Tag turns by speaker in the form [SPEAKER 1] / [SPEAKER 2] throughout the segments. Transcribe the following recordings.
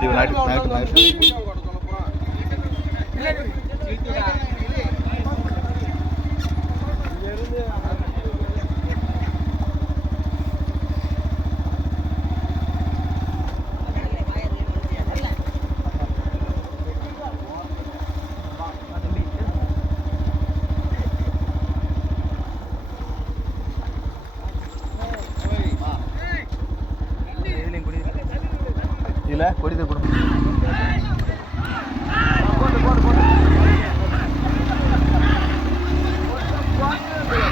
[SPEAKER 1] দিব night night night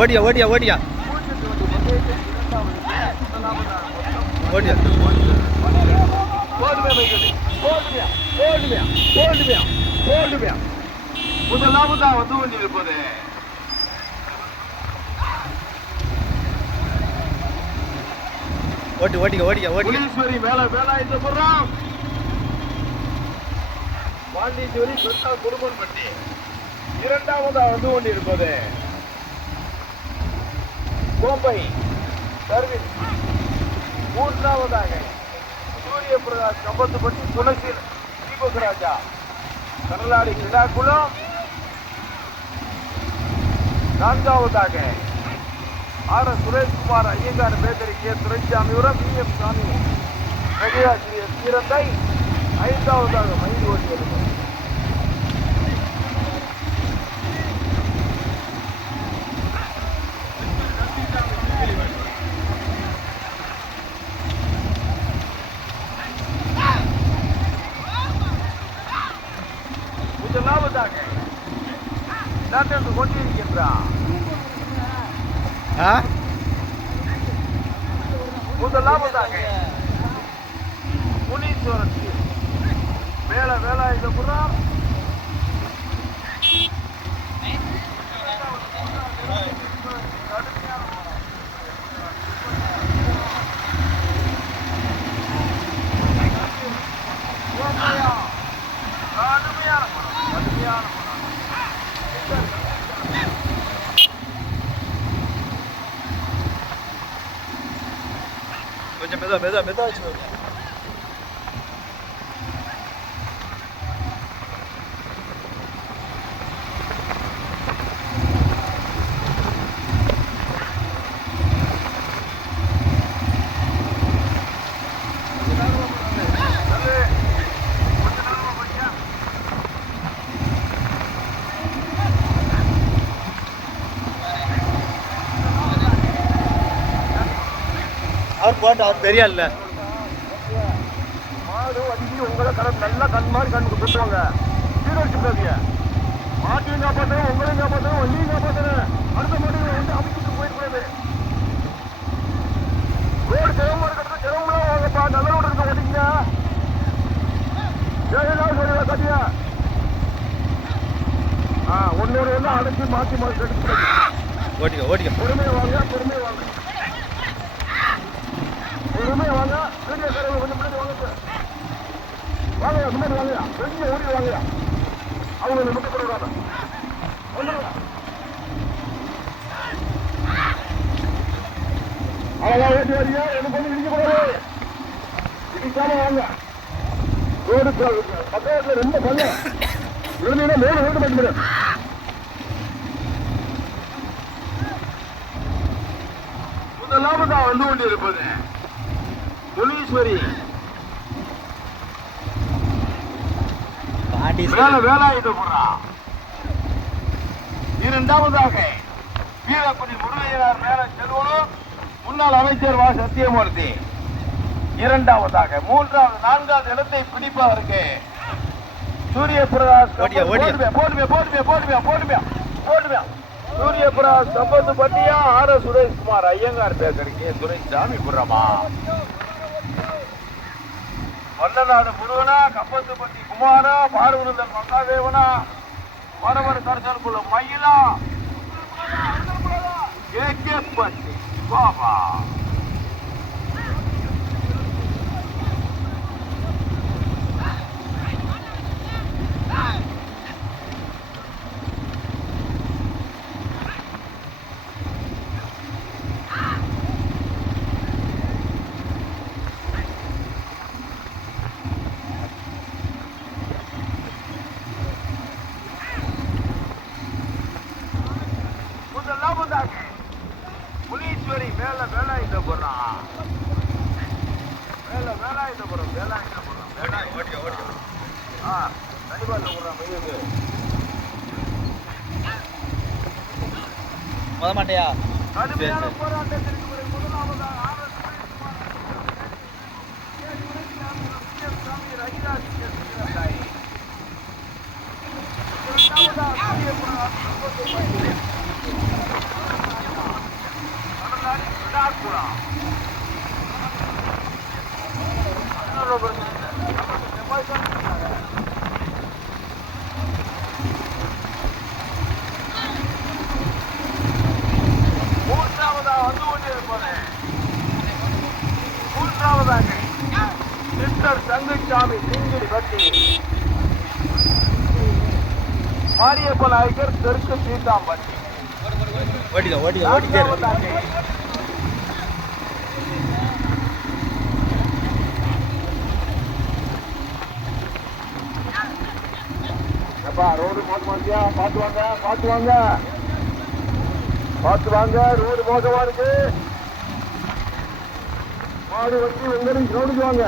[SPEAKER 1] ஓடியா ஓடியா ஓடியா. ஓடியா.
[SPEAKER 2] முதலாவதா வந்து கொண்டிருப்பது
[SPEAKER 1] ஓட்டி ஓட்டிக்க ஓடிக்க ஓடிக்க
[SPEAKER 2] புலீஸ்வரி மேல வேலாயுதபுரம் பாண்டிச்சேரி சொத்தா குடும்பம்பட்டி இரண்டாவதா வந்து கொண்டிருப்பது. கோம்பை சர்வீஸ் மூன்றாவதாக சூரிய பிரகாஷ் கம்பத்துப்பட்டி குணசீல் தீபக் ராஜா கடலாடி கிடாக்குளம் நான்காவதாக R S Sureshkumar Iyengar bakery K துரைசாமியுடன் P M Sami ரவியாசிரியர் சீரத்தை ஐந்தாவதாக மயில் ஓட்டி முதலாவதாக டாக்டர் கொண்டிருக்கின்றார்
[SPEAKER 1] ஆ
[SPEAKER 2] முதலாவதாக முனீஸ்வரன் வேலை வேலாயுதபுரம் கடுமையான படம் கடுமையான படம்
[SPEAKER 1] கொஞ்சம் மெதுவா மெதுவா மெதுவா வச்சு போட்டு தெரியாதுல்ல.
[SPEAKER 2] மாடு வண்டி உங்களை கடன் நல்லா கண் மாதிரி கண்ணுக்கு சுட்டுவாங்க ஹீரோ சுட்டாதீங்க மாட்டையும் காப்பாற்றணும் உங்களையும் காப்பாற்றணும் வண்டியும் காப்பாற்றணும் அடுத்த மாடு வந்து அமைச்சிட்டு போயிடக்கூடாது ரோடு சிரமமா இருக்கிறது சிரமம்லாம் வாங்கப்பா நல்ல ரோடு இருக்க ஓட்டிங்க ஏழாவது சொல்லுவா கட்டியா? ஆ ஒன்னொரு எல்லாம் அடைச்சி மாற்றி மாற்றி
[SPEAKER 1] ஓட்டிக்க ஓட்டிக்க.
[SPEAKER 2] பொறுமையை வாங்க பொறுமையை வாங்க. பொறுமையை வாங்க. பெரிய கடையில் கொஞ்சம் முன்னாடி வாங்க வாங்க வாங்கயா முன்னாடி வாங்கயா வெளியே ஓடி வாங்கயா அவங்க நமக்கு கொடுக்குறாங்க வந்துடுங்க அழகா ஓட்டி வரியா எனக்கு வந்து இடிக்க கூடாது இடிக்காம வாங்க. ரோடு பக்கத்துல ரொம்ப பல்ல விழுந்தீங்கன்னா மேல ரோடு பண்ண முடியாது. முதலாவதா வந்து கொண்டிருப்பது.
[SPEAKER 1] பாண்டி
[SPEAKER 2] வேலை வேலாயுதபுரா இரண்டாவதாக வீரக்குடி முருகையனார் மேல செல்வனும் முன்னாள் அமைச்சர் வா சத்தியமூர்த்தி. இரண்டாவதாக மூன்றாவது நான்காவது இடத்தை பிடிப்பதற்கு சூரிய பிரகாஷ்
[SPEAKER 1] ஓடியா.
[SPEAKER 2] போடுமே போடுமே போடுமே போடுமே போடுமே சூரிய பிரகாஷ் சம்பத்து பட்டியா ஆர் சுரேஷ்குமார் ஐயங்கார் பேக்கரிக்கு துரைசாமி புறமா. வல்லநாடு முருகனா கப்பத்துப்பட்டி குமாரா பார்வருந்தன் மகாதேவனா வரவர் கரசனுக்குள்ள மயிலா. ஏகே பட்டி. பாபா
[SPEAKER 1] மொத மாட்டையா
[SPEAKER 2] கடுமையான
[SPEAKER 1] சரி.
[SPEAKER 2] போராட்டத்திற்கு பிறகு முதலாவதாக ஆர்.எஸ். மூன்றாவதா வந்து கொண்டிருப்பது மூன்றாவதாக சிஸ்டர் தங்கச்சாமி சிங்கிடி பட்டி மாரியப்ப நாயக்கர் தெற்கு சீதாம்பட்டி அப்பா ரோடு மோச மாட்டியா பார்த்து வாங்க பார்த்து வாங்க பார்த்து வாங்க ரோடு மோசமா இருக்கு மாடு வச்சு உங்க ரோடுக்கு வாங்க.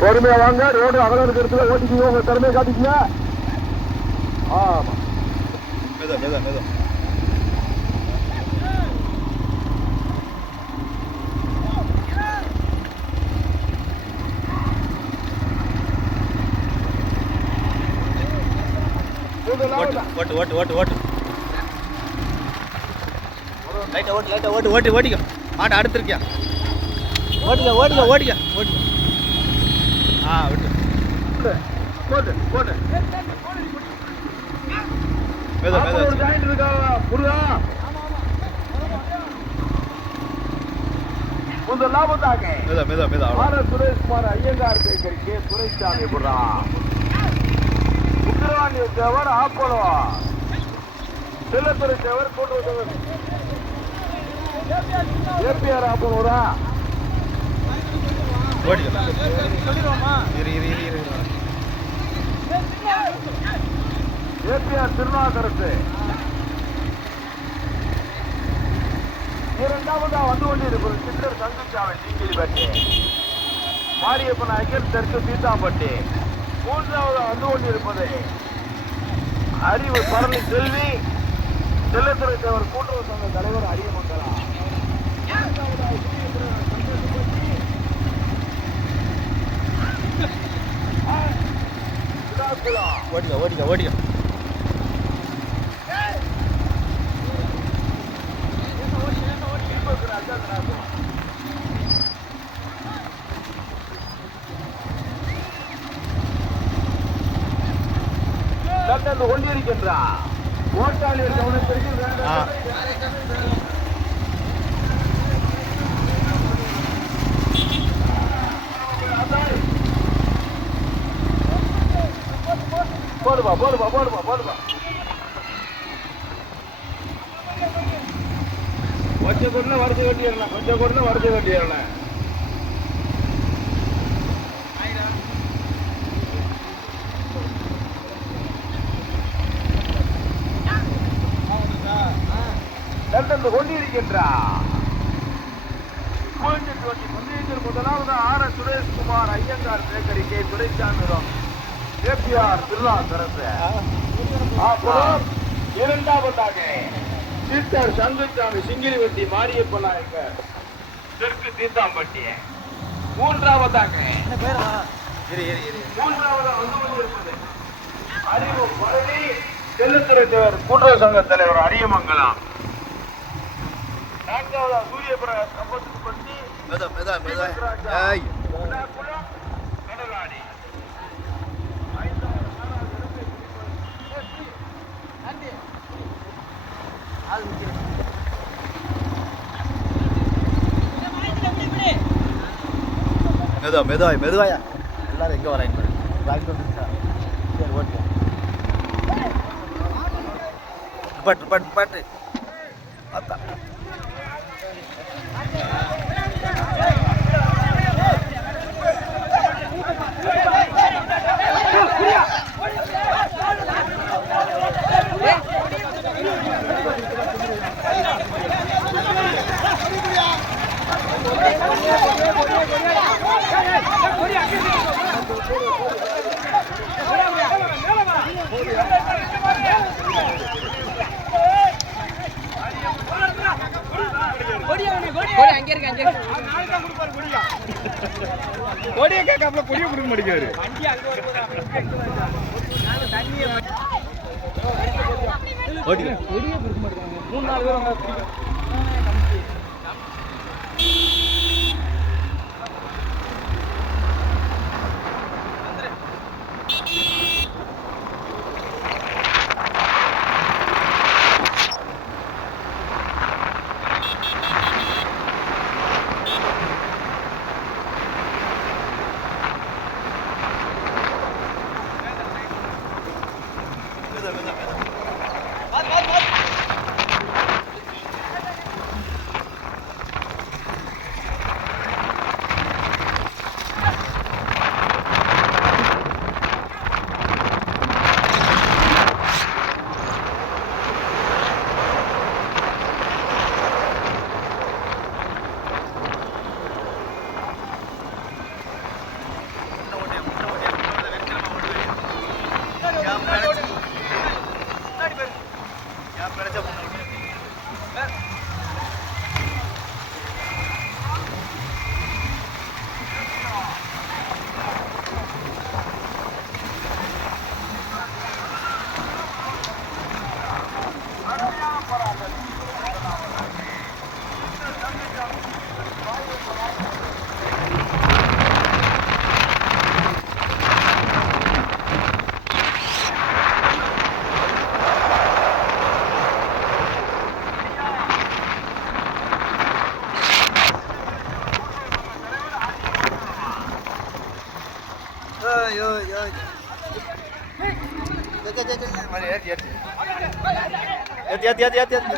[SPEAKER 2] பொறுமையா வாங்க. ரோடு அகலம் இருக்கிறதுல ஓட்டிக்கிங்க. உங்க திறமையை காட்டிக்கங்க. ஆமா.
[SPEAKER 1] மெதோ மெதோ மெதோ ஓட்டு ஓட்டு ஓட்டு ஓட்டு ஓட்டு. லைட்டா ஓட்டு லைட்டா ஓட்டு ஓட்டி ஓட்டிக்க. மாட்டை அடுத்திருக்கியா? ஓட்டிக்க ஓட்டிக்க ஓட்டிக்க ஓட்டிக்க. ஆ விட்டு.
[SPEAKER 2] போட்டு போட்டு
[SPEAKER 1] மெதோ மெதோ
[SPEAKER 2] ஜாயிண்ட் இருக்கா புரியா
[SPEAKER 1] மெதோ மெதோ அவ்வளோ
[SPEAKER 2] R Sureshkumar Iyengar bakery K Duraisamy புறா உத்தரவாண்டிய தேவர் ஆப்போலோ. செல்லத்துறை தேவர் கூட்டுறவு ஏபிஆர்
[SPEAKER 1] ஓட்டிக்க இரு இரு இரு இரு இரு.
[SPEAKER 2] ஏபிஆர் திருநாகரசு இரண்டாவதா வந்து கொண்டிருக்கும் சித்தர் தங்குச்சாவை நீங்கிலி மாரியப்பன் ஐயர் தெற்கு சீதாம்பட்டி மூன்றாவதா வந்து கொண்டிருப்பது அறிவு பரணி செல்வி செல்லத்துறை தேவர் கூட்டுறவு சங்க தலைவர் அரியமங்கலா நான்காவதா ஸ்ரீதரன் சந்தோஷப்பட்டி. ஆ, விழாக்குளம்.
[SPEAKER 1] ஓட்டிக்க ஓட்டிக்க ஓட்டிக்க
[SPEAKER 2] போடுப்பா போடுப்பா போடுப்பா கொஞ்சம் கூட வரிசை கட்டிடலாம் கொஞ்சம் கூட வரிசை கட்டிடலாம். நடந்து கொண்டிருக்கின்றார் கோயம்புத்தூர் டுவெண்ட்டி முதலாவது R S Sureshkumar Iyengar bakery K துரைசாமிரம் APR Thirunavukkarasu அப்புறம் இரண்டாவதாக சித்தர் சங்குச்சாமி சிங்கிரிவட்டி மாரியப்ப நாயக்கர். தெற்கு தீத்தாம்பட்டி மூன்றாவதாக மூன்றாவதாக வந்து கொண்டிருப்பது அறிவு பழனி செல்லுத்துறை தேவர் கூட்டுறவு சங்க தலைவர் அரியமங்கலம். நான்காவதா சூரியபிரகாஷ் கம்பத்துக்கு பட்டி
[SPEAKER 1] மெதோ மெதோ மெதோ ஏய்
[SPEAKER 2] விழாக்குளம், கடலாடி ஐந்தாவது நாலாவது இடத்தை பிடிப்பது
[SPEAKER 1] மெதுவா மெதுவா மெதுவாயா எல்லாரும் எங்கே வராங்க பாரு? பேக் வந்துருச்சா சரி ஓட்டு பட்டு பட்டு ஏத்தி ஏத்தி ஏத்தி ஏத்தி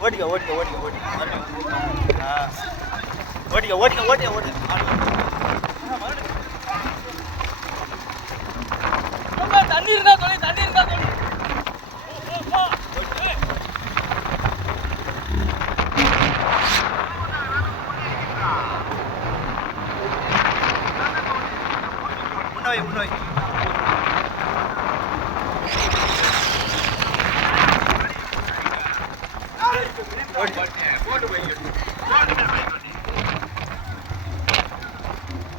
[SPEAKER 1] ஓட்டிக்க ஓட்டிக்க ஓட்டிக்க ஓட்டிக்க ஆ ஓட்டிக்க ஓட்டிக்க ஓட்டிக்க ஓட்டிக்க
[SPEAKER 3] தண்ணி இருந்தா சொல்லி தண்ணி இருந்தா சொல்லி
[SPEAKER 1] முன்னோய் முன்னோய்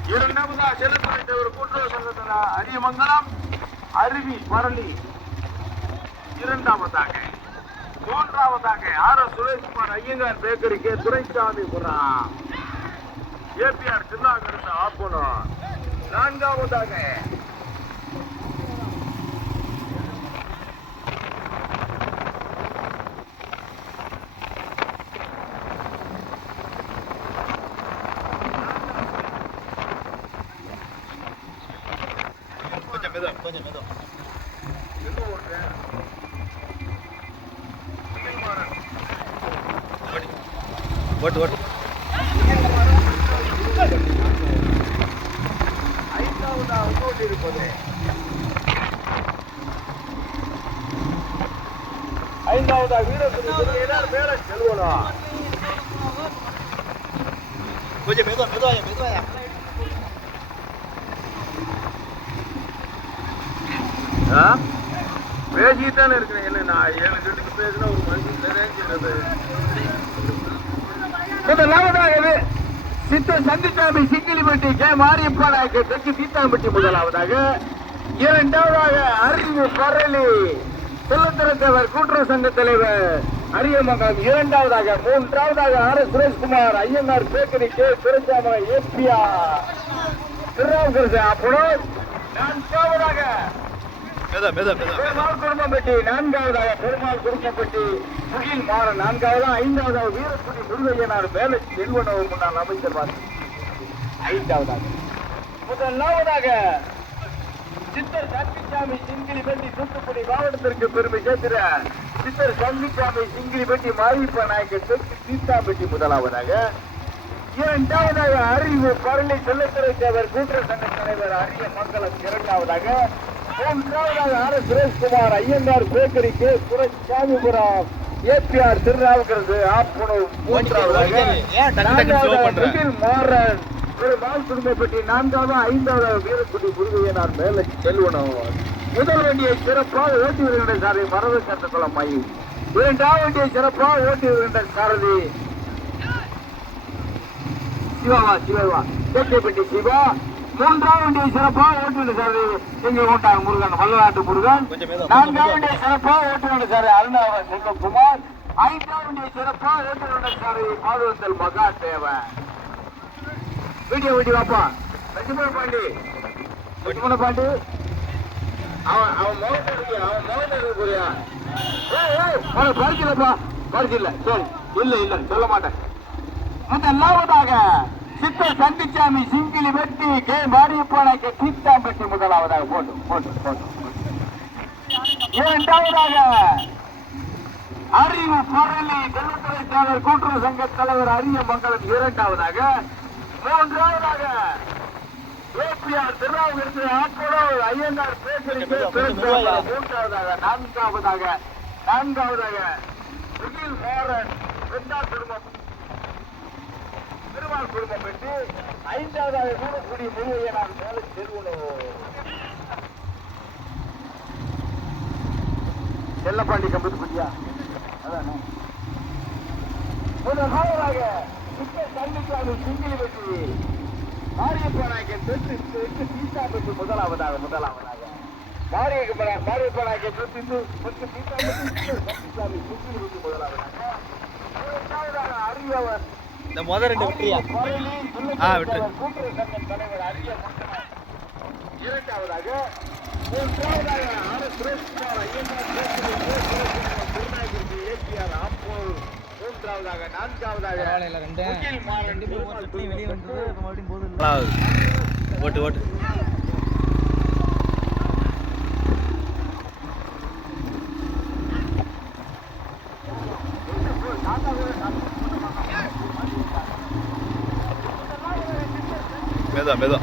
[SPEAKER 2] இரண்டாவதா செல்லப்பட்ட ஒரு கூட்டுறவு சங்கத்தில் அரியமங்கலம் அருவி பரளி இரண்டாவதாக மூன்றாவதாக ஆர் எஸ் சுரேஷ்குமார் ஐயங்கார் பேக்கரிக்கு துரைசாமி புறம் ஏபிஆர் திருநாகரசு ஆப்பனம் நான்காவதாக.
[SPEAKER 1] கொஞ்சம் மெதுவா கொஞ்சம் மெதுவா. ஓட்டு ஓட்டு
[SPEAKER 2] ஐந்தாவதாக கொண்டிருப்பது ஐந்தாவதாக வீரசுரேஷ் மேல செல்வனம்
[SPEAKER 1] கொஞ்சம் மெதுவா மெதுவாயா மெதுவாயா
[SPEAKER 2] பேசிட்டானே இருக்கிறேன். என்ன நான் ஏழு கட்டுக்கு பேசினா ஒரு மனுஷன் முதலாவதாகவே சித்த சந்திசாமி சிங்கிலிப்பட்டி கே மாரியப்பா தெற்கு சீத்தாம்பட்டி முதலாவதாக. இரண்டாவதாக அறிவு பரளி செல்லத்திரத்தவர் கூட்டுறவு சங்க தலைவர் அரியமங்கலம் இரண்டாவதாக மூன்றாவதாக R S Sureshkumar Iyanar bakery K Duraisamy ஏபியா Thirunavukkarasu அப்புறம் நான்காவதாக பெருமாள் குடும்பப்பட்டி நான்காவதாக பெருமாள் குடும்பப்பட்டி முகில் மாறன் நான்காவதாக ஐந்தாவதாக வீரக்குடி முருகையனார் வேலை செல்வனவர் முன்னாள் அமைச்சர் ஐந்தாவதாக. முதலாவதாக சித்தர் சந்திச்சாமி சிங்கிலிப்பட்டி தூத்துக்குடி மாவட்டத்திற்கு பெருமை சேர்க்கிற சித்தர் சந்திச்சாமி சிங்கிலிப்பட்டி மாரியப்ப நாயக்கர் தெற்கு சீத்தாம்பட்டி முதலாவதாக. இரண்டாவதாக அறிவு பரளி செல்லத்துறை தேவர் கூட்டுறவு சங்க தலைவர் அரிய மங்களம் இரண்டாவதாக. மூன்றாவதாக சுரேஷ்குமார் ஐயங்கார் பேக்கரிக்கு சுரேஷ்சாமிபுரம் ஏபிஆர் திருநாவுக்கரசு ஆப்புணு மூன்றாவதாக மாறன். பெருமாள் குடும்பப்பட்டி நான்காவது ஐந்தாவது வீரக்குடி முருகையனார் மேல செல்வனம் முதல் வண்டியை சிறப்பாக ஓட்டி வருகின்ற சாரை மரபு சட்டக்குளம் மையம் இரண்டாம் வண்டியை சிறப்பாக ஓட்டி வருகின்ற சாரதி சிவாவா சிவாவா கேட்டப்பட்டி சிவா. மூன்றாம் வண்டியை சிறப்பாக ஓட்டுகின்ற சாரதி இங்கே ஓட்டாங்க முருகன் வல்லநாட்டு முருகன். நான்காம் வண்டியை சிறப்பாக ஓட்டுகின்ற சாரதி அருணாவன் செல்வகுமார். ஐந்தாம் வண்டியை சிறப்பாக ஓட்டுகின்ற சாரதி பாதுகாத்தல் மகா தேவன் வீடியோ வீடியோ வாப்பா லட்சுமண பாண்டி. லட்சுமண பாண்டி. அவன் அவன் இருக்கு அவன் ஏய் அவனை பறிக்கலப்பா. பறிக்கல சொல் இல்ல இல்ல சொல்ல மாட்டேன். முதலாவதாக சித்தர் சந்திச்சாமி சிங்கிலி வெட்டி கே மாரியப்பானைக்கு தீத்தாம்பட்டி முதலாவதாக போட்டு போட்டு போட்டு இரண்டாவதாக அறிவு பொருளி கல்வித்துறை தலைவர் கூட்டுறவு சங்க தலைவர் அரிய மங்கலம் இரண்டாவதாக மூன்றாவதாக ஏபிஆர் திருநாவுக்கு ஆட்களோ ஐயனார் பேசலுக்கு மூன்றாவதாக நான்காவதாக நான்காவதாக சுகில் மோரன் வெண்டா குடும்பம் பெருமாள் குடும்பம் பெற்று ஐந்தாவது கூடி முழுவையை நான் மேலே செல்வணும் செல்லப்பாண்டி கம்பத்து பற்றியா அதானே? முதல் காவலாக தன்னுக்கான சிங்கிலி பற்றி மாரியப்பனாக்கின் தொற்று தொற்று சீசா பற்றி முதலாவதாக முதலாவதாக. மாரியப்பனா மாரியப்பனாக்கின் தொற்று தொற்று சீசா பற்றி முதலாவதாக. அறிவவர்
[SPEAKER 1] இந்த முத ரெண்டு விட்டுறியா ஆ
[SPEAKER 2] விட்டு. இரண்டாவதாக
[SPEAKER 1] ஓட்டு ஓட்டு.
[SPEAKER 2] మీద మీద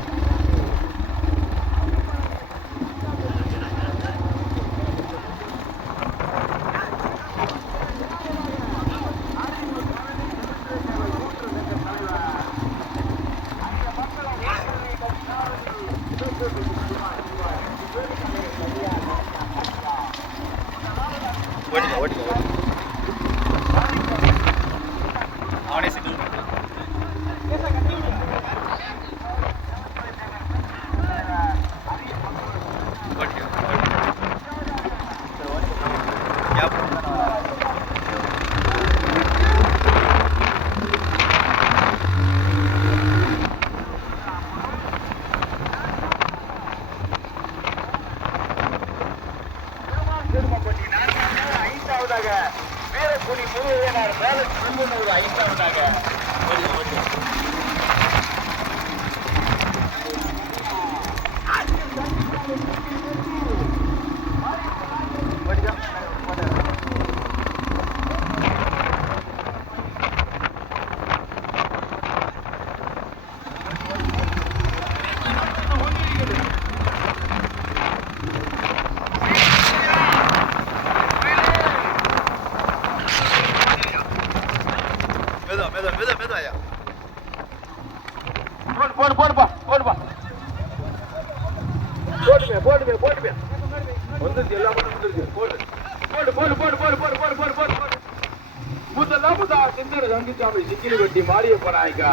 [SPEAKER 2] சந்திச்சாமி சிக்கிலி வெட்டி மாரியப்ப நாயக்கா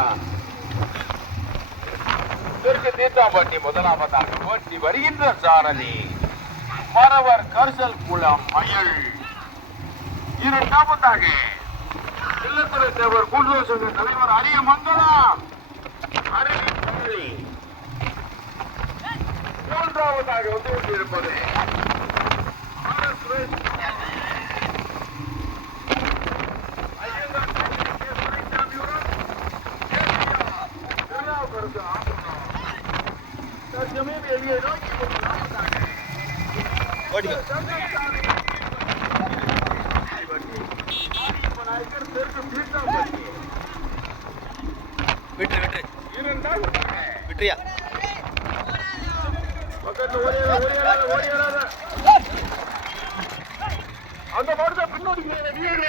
[SPEAKER 2] தெற்கு தீர்த்தாம்பட்டி முதலாவதாக போட்டி வருகின்ற சாரதி மரவர் கரிசல் குளம் மயல். இரண்டாவதாக இல்லத்துறை தேவர் கூட்டுறவு சங்க தலைவர் அரிய மங்கலம் அருவி மூன்றாவதாக வந்து கொண்டிருப்பது சுரேஷ்.
[SPEAKER 1] விட்டு
[SPEAKER 2] விட்டு
[SPEAKER 1] விட்டுறியா
[SPEAKER 2] அந்த மாடு தான் பின்னாடி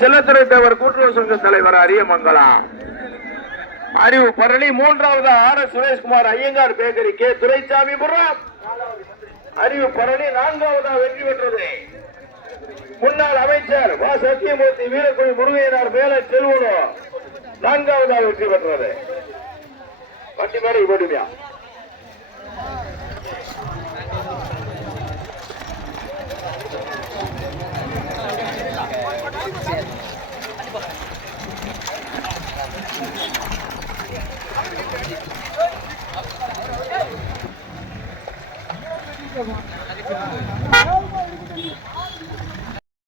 [SPEAKER 2] செல்லத்துறை தேவர் கூட்டுறவு சங்க தலைவர் அரியமங்கலம் அறிவு பரணி மூன்றாவது R S Sureshkumar Iyengar bakery K Duraisamypuram Arivu Bharani நான்காவதா வெற்றி பெற்றது. முன்னாள் அமைச்சர் வா சத்தியமூர்த்தி வீரக்குடி முருகையனார் மேல செல்வனோ நான்காவதா வெற்றி பெற்றது. வண்டி மேலே Come on.